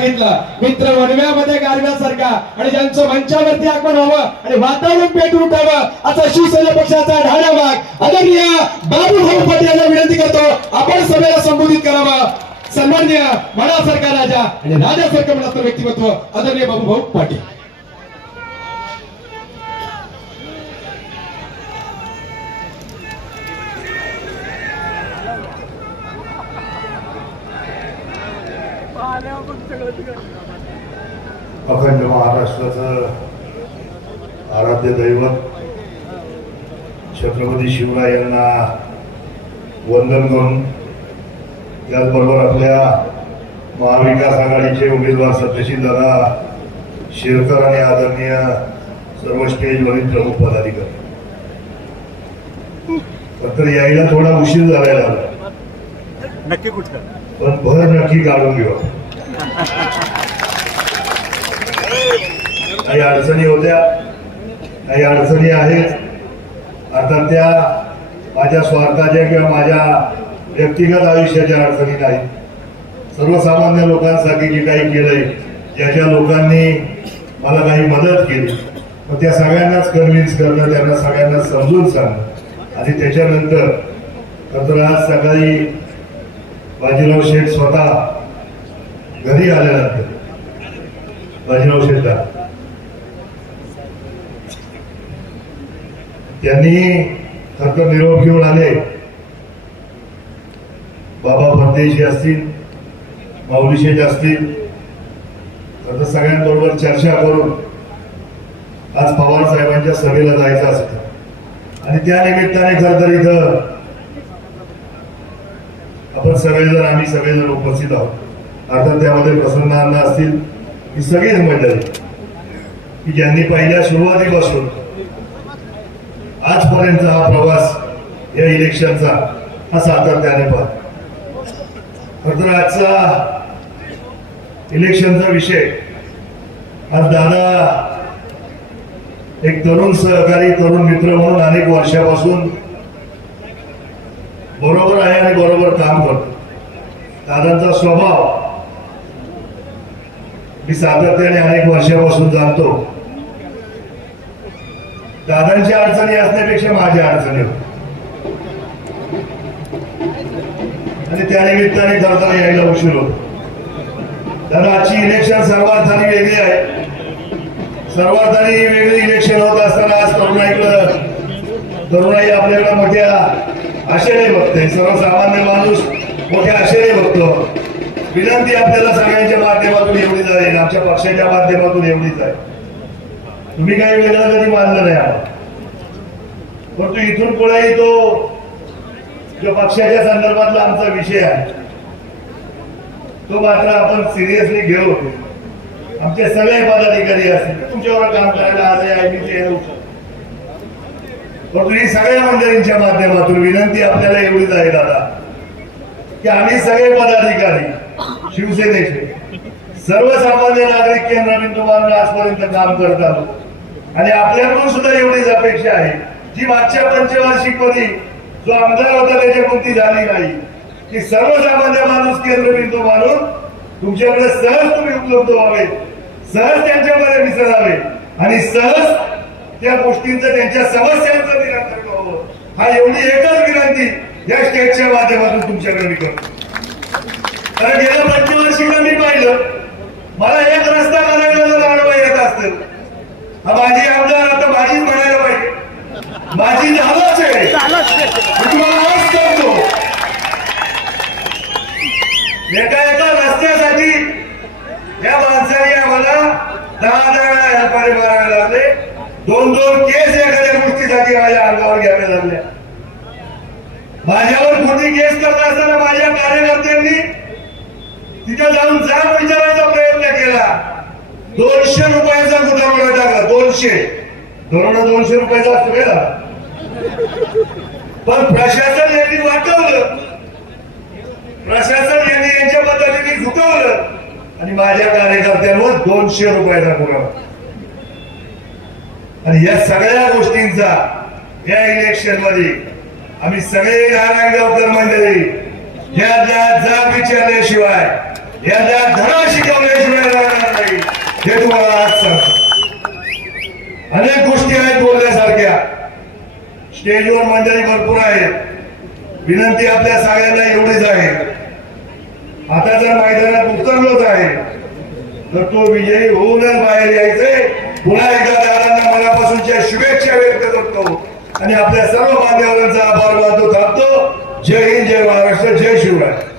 सांगितलं. मित्र वनव्यामध्ये गारव्यासारखा आणि ज्यांचं मंचावरती आगमन व्हावं आणि वातावरण पेटून उठावं असा शिवसेना पक्षाचा ढाळा भाग. आदरणीय बाबूभाऊ पटेल यांना विनंती करतो आपण सभेला संबोधित करावं. सन्मान्य मनासारखा राजा आणि राजासारखं मनाचं व्यक्तिमत्व आदरणीय बाबूभाऊ पाटील. अखंड महाराष्ट्राचं आराध्य दैवत छत्रपती शिवराय यांना वंदन करून त्याचबरोबर आपल्या महाविकास आघाडीचे उमेदवार सत्यशील दादा शेरकर आणि आदरणीय सर्व स्टेजवरील प्रमुख पदाधिकारी. तर यायला थोडा उशीर झालाय. झाला नक्की कुठं? पण भर नक्की काढून घेऊ. काही अडचणी होत्या? काही अडचणी आहेत? आता त्या माझ्या स्वार्थाच्या किंवा माझ्या व्यक्तिगत आयुष्याच्या अडचणी नाहीत. सर्वसामान्य लोकांसाठी जे काही केलंय ज्या ज्या लोकांनी मला काही मदत केली. मग त्या सगळ्यांनाच कन्व्हिन्स करणं त्यांना सगळ्यांना समजून सांगणं. आणि त्याच्यानंतर तर आज सकाळी बाजीराव शेठ स्वतः घरी आल्यानंतर. बाजीराव शेठला. त्यांनी खर निरोप घेऊन आले. बाबा परदेशी असतील माऊली शेठ असतील. खर तर सगळ्यांबरोबर चर्चा करून आज पवार साहेबांच्या सभेला जायचं असतं. आणि त्या निमित्ताने खर तर इथं आपण सगळेजण आम्ही सगळेजण उपस्थित आहोत. अर्थात त्यामध्ये प्रसन्न अण्णा असतील ही सगळीच मंडळी की ज्यांनी पहिल्या सुरुवातीपासून आजपर्यंत हा प्रवास या इलेक्शनचा हा सातत्याने पाहत. खरं तर आजचा इलेक्शनचा विषय आज दादा एक तरुण सहकारी तरुण मित्र म्हणून अनेक वर्षापासून बरोबर आहे आणि बरोबर काम करतो. दादांचा स्वभाव मी सातत्याने अनेक वर्षापासून जाणतो. दादांच्या अडचणी असण्यापेक्षा माझ्या अडचणी होत्या. आणि त्या निमित्ताने खरं यायला उशीर होतो. दादा आजची इलेक्शन सर्वार्थाने वेगळी आहे. सर्वार्थाने वेगळी इलेक्शन होत असताना आज तरुणाईकडं तरुणाई आपल्याकडे मोठ्या आशेने बघते सर्वसामान्य माणूस मोठ्या आशेने बघतो. विनंती आपल्याला सगळ्यांच्या माध्यमातून एवढीच आहे. आमच्या पक्षाच्या माध्यमातून एवढीच आहे. तुम्ही काही वेगळं कधी मानलं नाही आम्हाला. परंतु इथून पुढे तो जो पक्षाच्या संदर्भातला आमचा विषय आहे तो मात्र आपण सिरियसली घेऊ. आमचे सगळे पदाधिकारी असतील तुमच्यावर काम करायला आज आहे मी ते येऊ ही सगळ्या मंडळींच्या माध्यमातून विनंती आपल्याला एवढीच आहे दादा की आम्ही सगळे पदाधिकारी शिवसेनेचे सर्वसामान्य नागरिक केंद्र तुम्हाला आजपर्यंत काम करत आहोत. आणि आपल्याकडून सुद्धा एवढीच अपेक्षा आहे जी मागच्या पंचवार्षिकमध्ये जो आमदार होता त्याच्याकडून ती झाली नाही. की सर्वसामान्य माणूस केंद्रबिंदू मानून तुमच्याकडे सहज तुम्ही उपलब्ध व्हावे सहज त्यांच्यामध्ये मिसळावे आणि सहज त्या गोष्टींचं त्यांच्या समस्यांचं हा एवढी एकच विनंती या स्टेटच्या माध्यमातून तुमच्याकडे मी करतो. कारण गेल्या पंचवर्षीला मी पाहिलं मला एक रस्ता करायला जर आडवा येत असतं हा माझी आमदार आता माझीच म्हणायला पाहिजे. माझी झालंच आहे. मी तुम्हाला आज सांगतो एका एका रस्त्यासाठी या माणसाने आम्हाला दहा दहा व्यापारी मारावे लागले दोन दोन केस एखाद्या गोष्टीसाठी माझ्या अंगावर घ्याव्या लागल्या. माझ्यावर खोटी केस करत असताना माझ्या कार्यकर्त्यांनी तिथे जाऊन जाब विचारायचा प्रयत्न केला. दोनशे रुपयाचा गुन्हा टाकला. दोनशे. धोरण दोनशे रुपयाचा असतो का? पण प्रशासन यांनी वाटवलं. प्रशासन यांनी यांच्या पद्धतीने झुकवलं. आणि माझ्या कार्यकर्त्यांवर दोनशे रुपयाचा गुन्हा. आणि या सगळ्या गोष्टींचा या इलेक्शनमध्ये आम्ही सगळे नारायणगावकर मंडळी यांना जा विचारल्याशिवाय यांना धडा शिकवल्याशिवाय राहणार नाही हे तुम्हाला आज सांगतो. अनेक गोष्टी आहेत बोलण्यासारख्या. स्टेजवर मंडळी भरपूर आहेत. विनंती आपल्या सगळ्यांना एवढीच आहे. आता जर मैदानात उतरलोच आहे तर तो विजयी होऊनच बाहेर यायचे पुन्हा एकदा मनापासूनच्या शुभेच्छा व्यक्त करतो. आणि आपल्या सर्व मान्यवरांचा आभार मानतो थांबतो. जय हिंद जय महाराष्ट्र जय शिवराय.